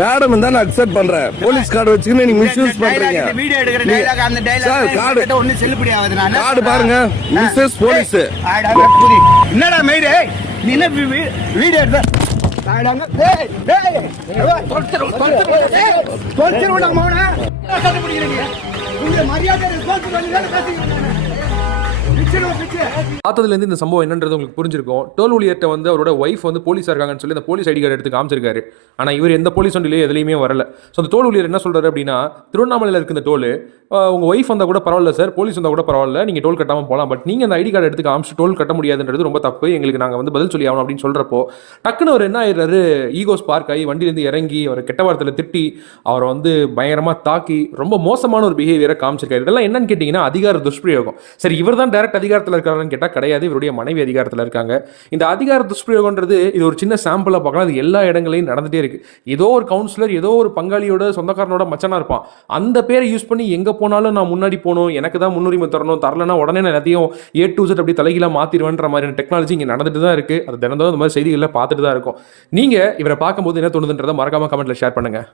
Madam தான் நான் accept பண்றேன். போலீஸ் கார்டு வச்சுக்கின்னு நீங்க மிஸ்யூஸ் பண்றீங்க. வீடியோ எடுக்கிற டயலாக் அந்த டயலாக் கார்டு ஒண்ணு செல்லுபடி ஆகுது. நான் கார்டு பாருங்க மிஸ்ஸஸ் போலீஸ். என்னடா மயிரே நீ என்ன வீடியோ எடுத்த காடாங்க. டேய் டேய் தொலைச்சிருடா மௌனா கண்டுபிடிக்கிறீங்க. உங்க மரியாதை ரெஸ்பான்ஸ் பண்ணி வேலை பேசுறீங்க. பார்த்ததுலேருந்து இந்த சம்பவம் என்னன்றது உங்களுக்கு புரிஞ்சிருக்கும். டோல் ஊழியர்கிட்ட வந்து அவரோட ஒய்ஃப் வந்து போலீஸாக இருக்காங்கன்னு சொல்லி அந்த போலீஸ் ஐடி கார்டு எடுத்து காமிச்சிருக்காரு. ஆனால் இவர் எந்த போலீஸ் வண்டியிலே எதுலையுமே வரல. ஸோ அந்த டோல் ஊழியர் என்ன சொல்கிறாரு அப்படின்னா, திருவண்ணாமலையில் இருக்க இந்த டோல் உங்கள் ஒய்ஃப் வந்தால் கூட பரவாயில்ல சார், போலீஸ் வந்தால் கூட பரவாயில்ல, நீங்கள் டோல் கட்டாமல் போகலாம், பட் நீங்கள் அந்த ஐடி கார்டு எடுத்து காமிச்சு டோல் கட்ட முடியாதுன்றது ரொம்ப தப்பு, எங்களுக்கு நாங்கள் வந்து பதில் சொல்லி ஆகணும் அப்படின்னு சொல்கிறப்போ டக்குன்னு அவர் என்ன ஆயிடுறாரு, ஈகோ ஸ்பார்க் ஆகி வண்டியிலேருந்து இறங்கி அவர் கெட்ட வார்த்தையில் திட்டி அவரை வந்து பயங்கரமாக தாக்கி ரொம்ப மோசமான ஒரு பிஹேவியரை காமிச்சிருக்காரு. இதெல்லாம் என்னன்னு கேட்டிங்கன்னா அதிகார துஷ்பிரயோகம். சரி, இவர் தான் டைரக்ட் அதிகாரத்தில் இருக்காருன்னு கேட்டால் கிடையாது, இவருடைய மனைவி அதிகாரத்தில் இருக்காங்க. இந்த அதிகார துஷ்பிரயோகன்றது இது ஒரு சின்ன சாம்பிளாக பார்க்கலாம். அது எல்லா இடங்களையும் நடந்துகிட்டே இருக்குது. ஏதோ ஒரு கவுன்சிலர் ஏதோ ஒரு பங்காளியோட சொந்தக்காரனோட மச்சனாக இருப்பான், அந்த பேரை யூஸ் பண்ணி எங்கே போனாலும் நான் முன்னாடி போகணும், எனக்கு தான் முன்னுரிமை தரணும், தரலன்னா உடனே நான் எல்லாத்தையும் A to Z அப்படி தலைகீழாக மாற்றிடுவேன்ற மாதிரியான டெக்னாலஜி இங்கே நடந்துட்டு தான் இருக்குது. அது தினந்தோறும் இந்த மாதிரி செய்திகளில் பார்த்துட்டு தான் இருக்கும். நீங்கள் இவரை பார்க்கும்போது என்ன தோணுதுன்றதை மறக்காமல் கமெண்ட்டில் ஷேர் பண்ணுங்கள்.